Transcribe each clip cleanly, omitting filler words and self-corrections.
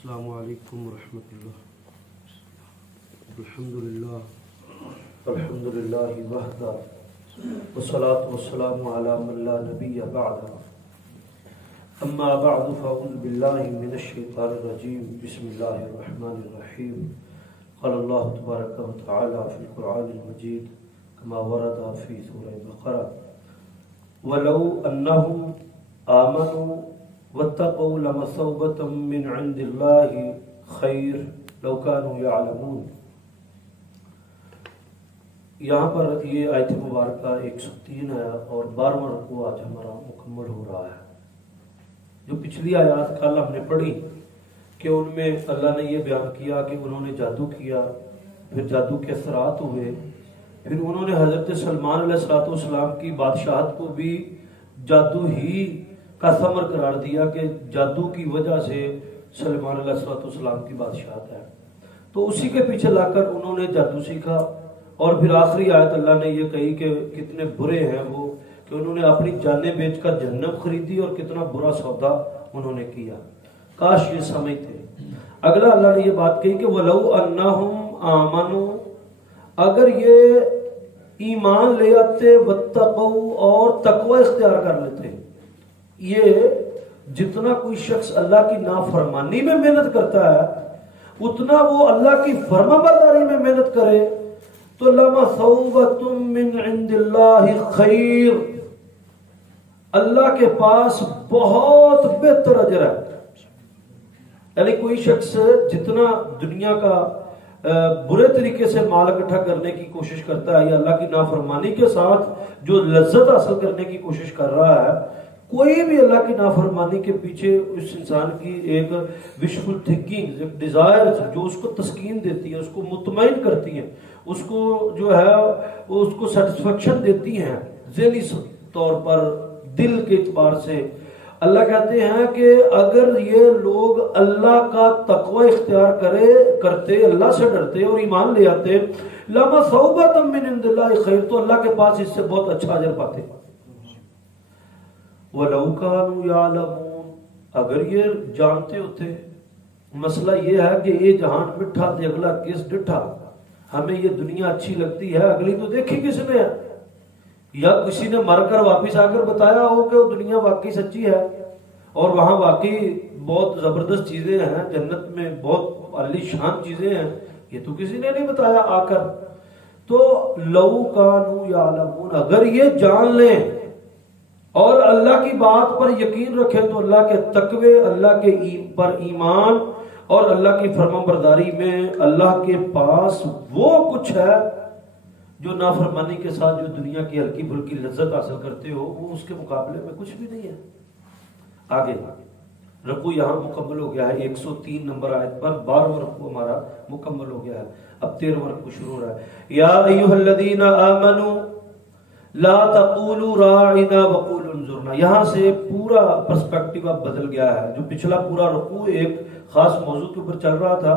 السلام علیکم ورحمۃ اللہ. الحمد للہ وحدہ والصلاة والسلام علی من لا نبی بعدہ. اما بعد فاعوذ باللہ من الشیطان الرجیم. بسم اللہ الرحمن الرحیم. قال اللہ تبارک و تعالی فی القرآن المجید کما ورد فی سورہ بقرہ ولو انہم آمنوا واتقوا لمثوبة من عند اللہ خیر لو كانوا يعلمون. یہاں پر یہ آیت مبارکہ 103 ہے اور 12واں رکوع آج ہمارا مکمل ہو رہا ہے. جو پچھلی آیات کل ہم نے پڑھی کہ ان میں اللہ نے یہ بیان کیا کہ انہوں نے جادو کیا، پھر جادو کے اثرات ہوئے، پھر انہوں نے حضرت سلمان علیہ السلام کی بادشاہت کو بھی جادو ہی کا ثمر قرار دیا کہ جادو کی وجہ سے سلمان علیہ السلام کی بادشاہت ہے. تو اسی کے پیچھے لا کر انہوں نے جادو سیکھا. اور پھر آخری آیت اللہ نے یہ کہی کہ کتنے برے ہیں وہ کہ انہوں نے اپنی جانیں بیچ کر جہنم خریدی اور کتنا برا سودا انہوں نے کیا. کاش یہ سمجھتے. اگلا اللہ نے یہ بات کہی کہ وَلَوْ أَنَّهُمْ آمَنُوا، اگر یہ ایمان لے آتے وَاتَّقَوْا اور تقوی اختیار کر لیتے. یہ جتنا کوئی شخص اللہ کی نافرمانی میں محنت کرتا ہے اتنا وہ اللہ کی فرما برداری میں محنت کرے تو لَمَثُوبَةٌ مِّنْ عِنْدِ اللَّهِ خَيْرٌ، اللہ کے پاس بہت بہتر اجر ہے. یعنی کوئی شخص جتنا دنیا کا برے طریقے سے مال اکٹھا کرنے کی کوشش کرتا ہے یا اللہ کی نافرمانی کے ساتھ جو لذت حاصل کرنے کی کوشش کر رہا ہے، کوئی بھی اللہ کی نافرمانی کے پیچھے اس انسان کی ایک وشفل تھنکنگ، ایک ڈیزائر جو اس کو تسکین دیتی ہے، اس کو مطمئن کرتی ہے، اس کو جو ہے اس کو سیٹسفیکشن دیتی ہیں ذہنی طور پر، دل کے اعتبار سے. اللہ کہتے ہیں کہ اگر یہ لوگ اللہ کا تقوی اختیار کرتے، اللہ سے ڈرتے اور ایمان لے آتے، لَمَثُوبَةٌ مِّنْ عِنْدِ اللَّهِ خَيْرٌ، تو اللہ کے پاس اس سے بہت اچھا اجر پاتے. وَلَوْ كَانُوا يَعْلَمُونَ، اگر یہ جانتے ہوتے. مسئلہ یہ ہے کہ یہ جہان مٹھا تے اگلا کس ڈٹھا. ہمیں یہ دنیا اچھی لگتی ہے، اگلی تو دیکھی کس نے ہے. یا کسی نے مر کر واپس آ کر بتایا ہو کہ وہ دنیا واقعی سچی ہے اور وہاں واقعی بہت زبردست چیزیں ہیں، جنت میں بہت عالی شان چیزیں ہیں. یہ تو کسی نے نہیں بتایا آ کر. تو لَوْ كَانُوا يَعْلَمُونَ، اگر یہ جان لیں اور اللہ کی بات پر یقین رکھیں تو اللہ کے تقوی، اللہ کے پر ایمان اور اللہ کی فرما برداری میں اللہ کے پاس وہ کچھ ہے جو نافرمانی کے ساتھ جو دنیا کی ہلکی پھلکی لذت حاصل کرتے ہو وہ اس کے مقابلے میں کچھ بھی نہیں ہے. آگے رکوع یہاں مکمل ہو گیا ہے. 103 نمبر آیت پر 12واں رکوع ہمارا مکمل ہو گیا ہے. اب 13واں رکوع شروع ہو رہا ہے. یا ایھا الذین آمنوا لا تقولوا راعنا وقولوا انظرنا. یہاں سے پورا پرسپیکٹیو اب بدل گیا ہے. جو پچھلا پورا رکوع ایک خاص موضوع کے اوپر چل رہا تھا،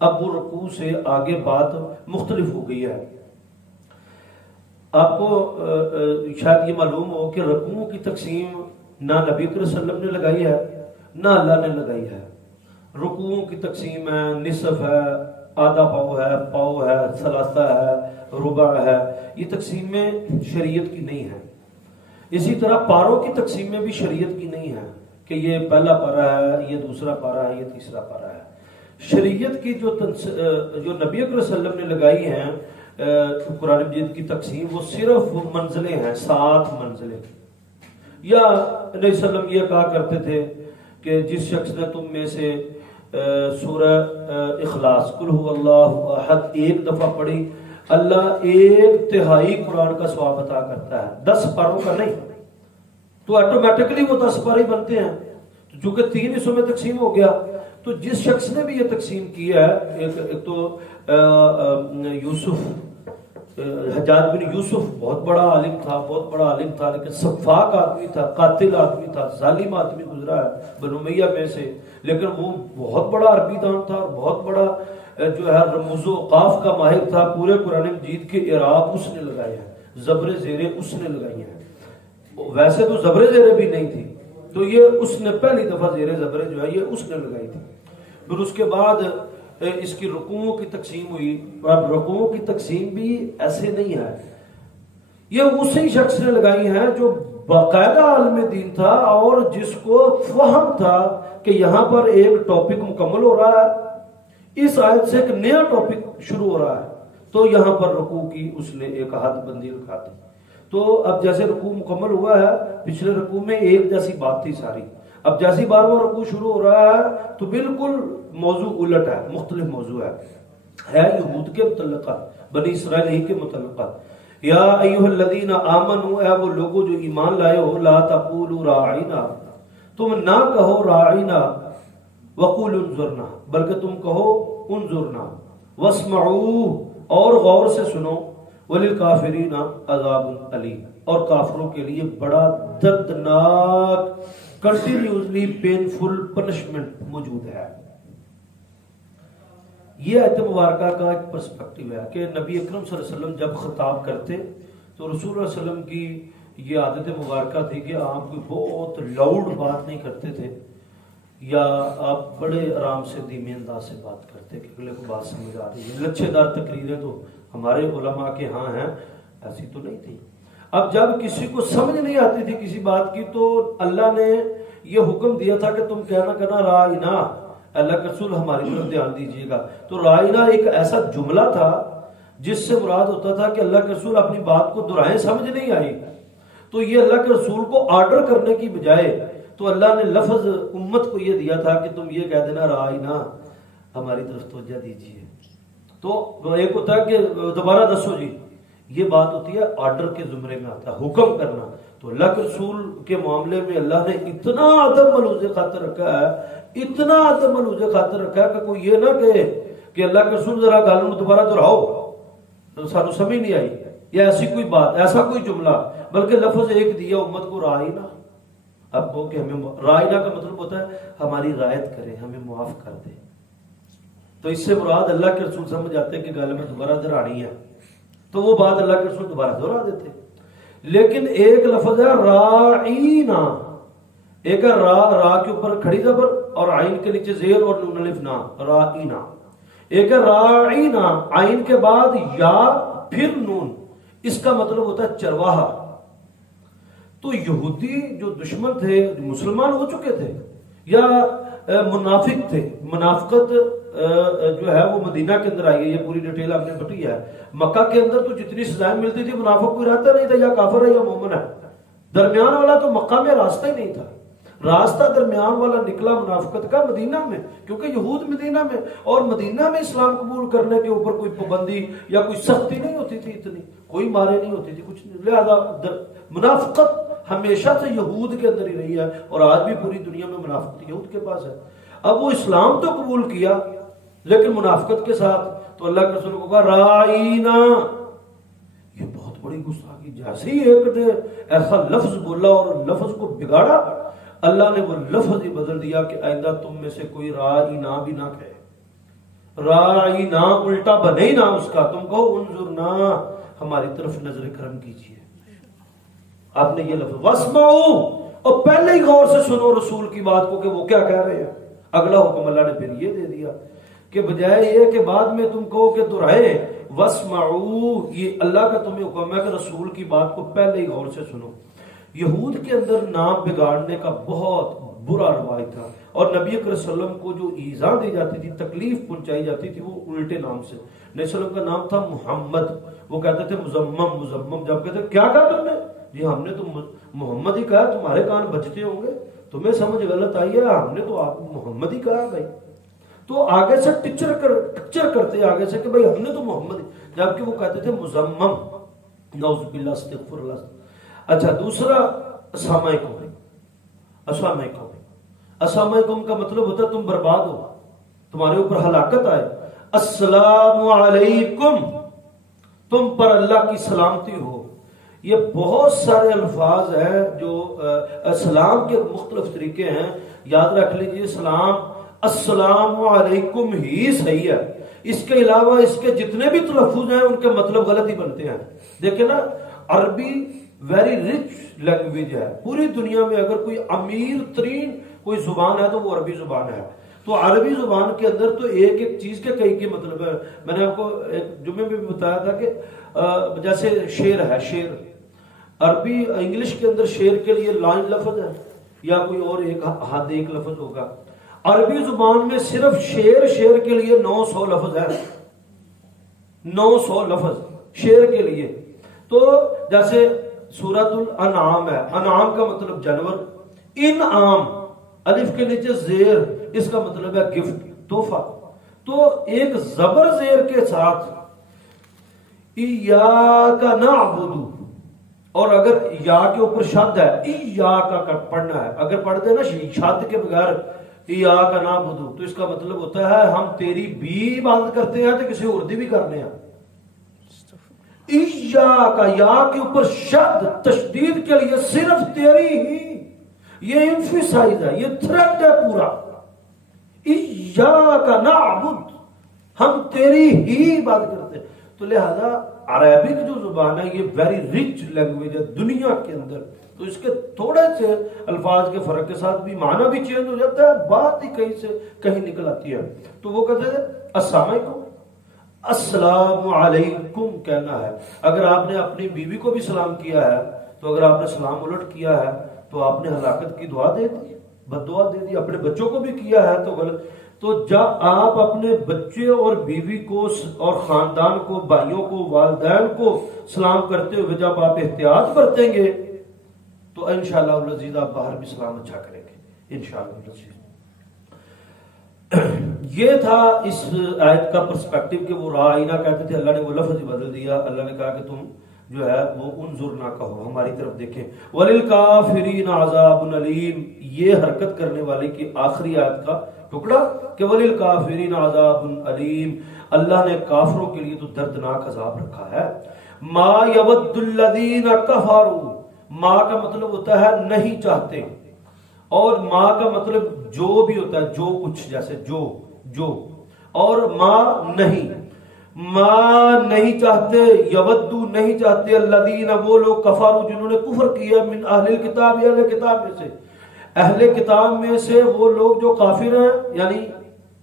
اب وہ رکوع سے آگے بات مختلف ہو گئی ہے. آپ کو شاید یہ معلوم ہو کہ رکوعوں کی تقسیم نہ نبی صلی اللہ علیہ وسلم نے لگائی ہے نہ اللہ نے لگائی ہے. رکوعوں کی تقسیم ہے، نصف ہے، آدھا پاؤ ہے، ثلاثہ ہے، ربع ہے. یہ تقسیمیں شریعت کی نہیں ہیں. اسی طرح پاروں کی تقسیمیں بھی شریعت کی نہیں ہیں کہ یہ پہلا پارہ ہے، یہ دوسرا پارہ ہے، یہ تیسرا پارہ ہے. شریعت کی جو نبی صلی اللہ علیہ وسلم نے لگائی ہیں قرآن مجید کی تقسیم، وہ صرف منزلیں ہیں، 7 منزلیں. یا نبی صلی اللہ علیہ وسلم یہ کہا کرتے تھے کہ جس شخص نے تم میں سے سورہ اخلاص قل هو اللہ احد ایک دفعہ پڑھی، اللہ 1/3 قرآن کا ثواب عطا کرتا ہے. 10 پاروں کا نہیں، تو آٹومیٹکلی وہ 10 پارے بنتے ہیں. چونکہ 3 حصوں میں تقسیم ہو گیا. تو جس شخص نے بھی یہ تقسیم کی ہے، ایک تو حجاج بن یوسف بہت بڑا عالم تھا لیکن سفاک آدمی تھا، قاتل آدمی تھا، ظالم آدمی گزرا ہے بنو امیہ میں سے، لیکن وہ بہت بڑا عربی دان تھا اور بہت بڑا جو ہے رموز و قاف کا ماہر تھا. پورے قرآن مجید کے اعراب اس نے لگائے ہیں، زبر زیریں اس نے لگائی ہیں. ویسے تو زبر زیریں بھی نہیں تھی، تو یہ اس نے پہلی دفعہ زیر زبر جو ہے یہ اس نے لگائی تھی. پھر اس کے بعد اس کی رکوعوں کی تقسیم ہوئی. اب رکوعوں کی تقسیم بھی ایسے نہیں ہے، یہ اسی شخص نے لگائی ہیں جو باقاعدہ عالم دین تھا اور جس کو فہم تھا کہ یہاں پر ایک ٹاپک مکمل ہو رہا ہے، اس آیت سے ایک نیا ٹاپک شروع ہو رہا ہے، تو یہاں پر رکوع کی اس نے ایک حد بندی رکھا دی. تو اب جیسے رکوع مکمل ہوا ہے، پچھلے رکوع میں ایک جیسی بات تھی ساری، اب جیسی 12واں رکوع شروع ہو رہا ہے تو بالکل موضوع الٹ ہے، مختلف موضوع ہے یہود کے متعلقہ، بنی اسرائیل ہی کے متعلقہ. یا ایھا الذین آمنوا، اے وہ لوگوں جو ایمان لائے ہو، لا تقولوا راعینا، تم نہ کہو راعینا، وقولوا انظرنا، بلکہ تم کہو انظرنا، واسمعوا، اور غور سے سنو، وللکافرین عذاب علیم، اور کافروں کے لیے بڑا دردناک کنٹینیوسلی پینفل پنشمنٹ موجود ہے. یہ آیت مبارکہ کا ایک پرسپیکٹیو ہے کہ نبی اکرم صلی اللہ علیہ وسلم جب خطاب کرتے تو رسول اللہ علیہ وسلم کی یہ عادت مبارکہ تھی کہ آپ کوئی بہت لاؤڈ بات نہیں کرتے تھے، یا آپ بڑے آرام سے دھیمے انداز سے بات کرتے کہ اگلے کو بات سمجھ آ رہی ہے. لچھے دار تقریریں تو ہمارے علماء کے ہاں ہیں، ایسی تو نہیں تھی. اب جب کسی کو سمجھ نہیں آتی تھی کسی بات کی تو اللہ نے یہ حکم دیا تھا کہ تم کہنا رائنا، اللہ کے رسول ہماری طرف دھیان دیجیے گا. تو رائنا ایک ایسا جملہ تھا جس سے مراد ہوتا تھا کہ اللہ کے رسول اپنی بات کو دہرائیں، سمجھ نہیں آئی تو یہ اللہ کے رسول کو آرڈر کرنے کی بجائے تو اللہ نے لفظ امت کو یہ دیا تھا کہ تم یہ کہہ دینا رائنا، ہماری طرف توجہ دیجیے. تو ایک ہوتا ہے کہ دوبارہ دسو جی، یہ بات ہوتی ہے آرڈر کے زمرے میں آتا ہے، حکم کرنا. تو اللہ کے رسول کے معاملے میں اللہ نے اتنا ادب ملحوظ خاطر رکھا ہے، اتنا ادب ملحوظ خاطر رکھا ہے کہ کوئی یہ نہ کہے کہ اللہ کے رسول ذرا گل دوبارہ دہراؤ تو سانو سمجھ نہیں آئی، یا ایسی کوئی بات، ایسا کوئی جملہ، بلکہ لفظ ایک دیا امت کو رائنا. اب کو کہ ہمیں رائنا کا مطلب ہوتا ہے ہماری رعایت کرے، ہمیں معاف کر دے. تو اس سے مراد اللہ کے رسول سمجھ آتے کہ گل میں دوبارہ دہرانی ہے تو وہ بات اللہ کے رسول دوبارہ دہرا دیتے. لیکن ایک لفظ ہے راعینا، ایک ہے را کے اوپر کھڑی زبر اور عین کے نیچے زیر اور نون الف نا، راعینا. ایک ہے راعینا، عین کے بعد یا پھر نون، اس کا مطلب ہوتا ہے چرواہا. تو یہودی جو دشمن تھے، جو مسلمان ہو چکے تھے یا منافق تھے، منافقت جو ہے وہ مدینہ کے اندر آئی ہے، یہ پوری ڈیٹیل آپ نے بتائی ہے. مکہ کے اندر تو جتنی سزائیں ملتی تھی منافق کوئی رہتا نہیں تھا، یا کافر ہے یا مومن ہے. درمیان والا تو مکہ میں راستہ ہی نہیں تھا. راستہ درمیان والا نکلا منافقت کا مدینہ میں، کیونکہ یہود مدینہ میں، اور مدینہ میں اسلام قبول کرنے کے اوپر کوئی پابندی یا کوئی سختی نہیں ہوتی تھی، اتنی کوئی مارے نہیں ہوتی تھی، کچھ نہیں. لہذا منافقت ہمیشہ سے یہود کے اندر ہی رہی ہے، اور آج بھی پوری دنیا میں منافقت یہود کے پاس ہے. اب وہ اسلام تو قبول کیا لیکن منافقت کے ساتھ، تو اللہ کے رسول کو کہا رائینا. یہ بہت بڑی گستاخی. جیسے ہی ایک نے ایسا لفظ بولا اور لفظ کو بگاڑا، اللہ نے وہ لفظ ہی بدل دیا کہ آئندہ تم میں سے کوئی رائینا بھی نہ کہے. رائینا الٹا بنے ہی نہ اس کا، تم کہو انظرنا، ہماری طرف نظر کرم کیجیے. آپ نے یہ لفظ واسمعوا، اور پہلے ہی غور سے سنو رسول کی بات کو کہ وہ کیا کہہ رہے ہیں. اگلا حکم اللہ نے پھر یہ دے دیا کہ بجائے یہ کہ بعد میں تم کہو کہ دہرائے، واسمعوا، یہ اللہ کا تمہیں حکم ہے کہ رسول کی بات کو پہلے ہی غور سے سنو. یہود کے اندر نام بگاڑنے کا بہت برا رواج تھا، اور نبی اکرم صلی اللہ علیہ وسلم کو جو ایذا دی جاتی تھی، تکلیف پہنچائی جاتی تھی، وہ الٹے نام سے. نبی صلی اللہ علیہ وسلم کا نام تھا محمد، وہ کہتے تھے مزمم. جب کہتے کیا کہا تم نے؟ جی ہم نے تو محمد ہی کہا، تمہارے کان بجتے ہوں گے، تمہیں سمجھ غلط آئی ہے، ہم نے تو آپ محمد ہی کہا بھائی. تو آگے سے ٹچر کرتے آگے سے کہ بھائی ہم نے تو محمد ہی، جبکہ وہ کہتے تھے مزمم. نعوذ باللہ، استغفر اللہ. اچھا دوسرا السلام علیکم. السلام علیکم، السلام علیکم کا مطلب ہوتا ہے تم برباد ہو، تمہارے اوپر ہلاکت آئے. السلام علیکم، تم پر اللہ کی سلامتی ہو. یہ بہت سارے الفاظ ہیں جو سلام کے مختلف طریقے ہیں، یاد رکھ لیجیے. سلام السلام علیکم ہی صحیح ہے، اس کے علاوہ اس کے جتنے بھی تلفظ ہیں ان کے مطلب غلط ہی بنتے ہیں. دیکھیں نا، عربی ویری رچ لینگویج ہے. پوری دنیا میں اگر کوئی امیر ترین کوئی زبان ہے تو وہ عربی زبان ہے. تو عربی زبان کے اندر تو ایک ایک چیز کے کئی کے مطلب ہے. میں نے آپ کو ایک جمعے میں بھی بتایا تھا کہ جیسے شعر ہے، شعر عربی انگلش کے اندر شعر کے لیے لائن لفظ ہے یا کوئی اور ایک حد ایک لفظ ہوگا. عربی زبان میں صرف شعر کے لیے 900 لفظ ہے، 900 لفظ شعر کے لیے. تو جیسے سورۃ الانعام ہے، انعام کا مطلب جانور، انعام الف کے نیچے زیر، اس کا مطلب ہے گفٹ، تحفہ. تو ایک زبر زیر کے ساتھ ایاک نعبد، اور اگر یا کے اوپر شد ہے ایاک کا پڑھنا ہے، اگر پڑھ دے نا شد کے بغیر ایاک نعبد تو اس کا مطلب ہوتا ہے ہم تیری بھی عبادت کرتے ہیں تو کسی اور دی بھی کرنے ہیں. ایاک، یا کے اوپر شد تشدید کے لیے صرف تیری ہی، یہ ایمفیسائز ہے، یہ تھریٹ ہے پورا. ایاک نعبد، ہم تیری ہی عبادت کرتے ہیں. تو لہذا عربک جو زبان ہے یہ ویری رچ لینگویج ہے دنیا کے اندر. تو اس کے تھوڑے سے الفاظ کے فرق کے ساتھ بھی معنی بھی چینج ہو جاتا ہے، بات ہی کہیں سے کہیں نکل آتی ہے. تو وہ کہتے ہیں السلام علیکم، السلام علیکم کہنا ہے. اگر آپ نے اپنی بیوی کو بھی سلام کیا ہے تو اگر آپ نے سلام الٹ کیا ہے تو آپ نے ہلاکت کی دعا دے دی، بد دعا دے دی. اپنے بچوں کو بھی کیا ہے تو غلط. تو جب آپ اپنے بچے اور بیوی کو اور خاندان کو، بھائیوں کو، والدین کو سلام کرتے ہوئے جب آپ احتیاط برتیں گے تو انشاءاللہ العزیز آپ باہر بھی سلام اچھا کریں گے انشاءاللہ العزیز. یہ تھا اس آیت کا پرسپیکٹو کہ وہ رائنا کہتے تھے، اللہ نے وہ لفظ ہی بدل دیا. اللہ نے کہا کہ تم جو ہے وہ انظر نہ کہو، ہماری طرف دیکھیں. وَلِلْكَافِرِينَ عَذَابٌ عَلِيمٌ، یہ حرکت کرنے والے کی آخری آیت کا ٹکڑا کہ وَلِلْكَافِرِينَ عَذَابٌ عَلِيمٌ، اللہ نے کافروں کے لیے تو دردناک عذاب رکھا ہے. مَا يَوَدُّ الَّذِينَ كَفَرُوا، ما کا مطلب ہوتا ہے نہیں چاہتے، اور ما کا مطلب جو بھی ہوتا ہے جو کچھ، جیسے جو اور ما نہیں. ما نہیں چاہتے، یودو نہیں چاہتے، الذین وہ لوگ کفروا جنہوں نے کفر کیا، من اہل الکتاب، اہل کتاب میں سے، اہل کتاب میں سے وہ لوگ جو کافر ہیں یعنی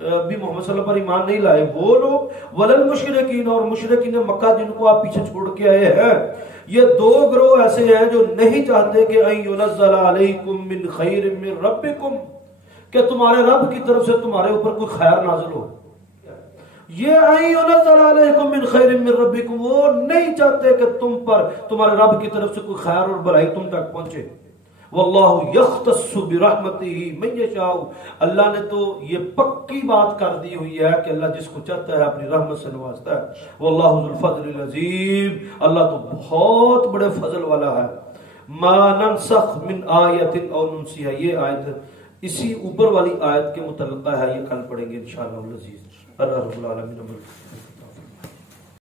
بھی محمد صلی اللہ علیہ وسلم پر ایمان نہیں لائے وہ لوگ، وللمشرکین، اور مشرکین مکہ جن کو آپ پیچھے چھوڑ کے آئے ہیں. یہ دو گروہ ایسے ہیں جو نہیں چاہتے کہ ان ينزل علیکم من خیر من ربکم، کہ تمہارے رب کی طرف سے تمہارے اوپر کوئی خیر نازل ہو. یہ ان ينزل علیکم من خیر من ربکم، وہ نہیں چاہتے کہ تم پر تمہارے رب کی طرف سے کوئی خیر اور بھلائی تم تک پہنچے. واللہ یختص برحمتہ من یشاء، اللہ نے تو یہ پکی بات کر دی ہوئی ہے کہ اللہ جس کو چاہتا ہے اپنی رحمت سے نوازتا ہے. واللہ ذو الفضل العظیم، اللہ تو بہت بڑے فضل والا ہے. ما ننسخ من آیت او ننسیها، یہ آیت اسی اوپر والی آیت کے متعلقہ ہے، یہ کل پڑھیں گے انشاءاللہ العزیز. اللہ رب العالمین.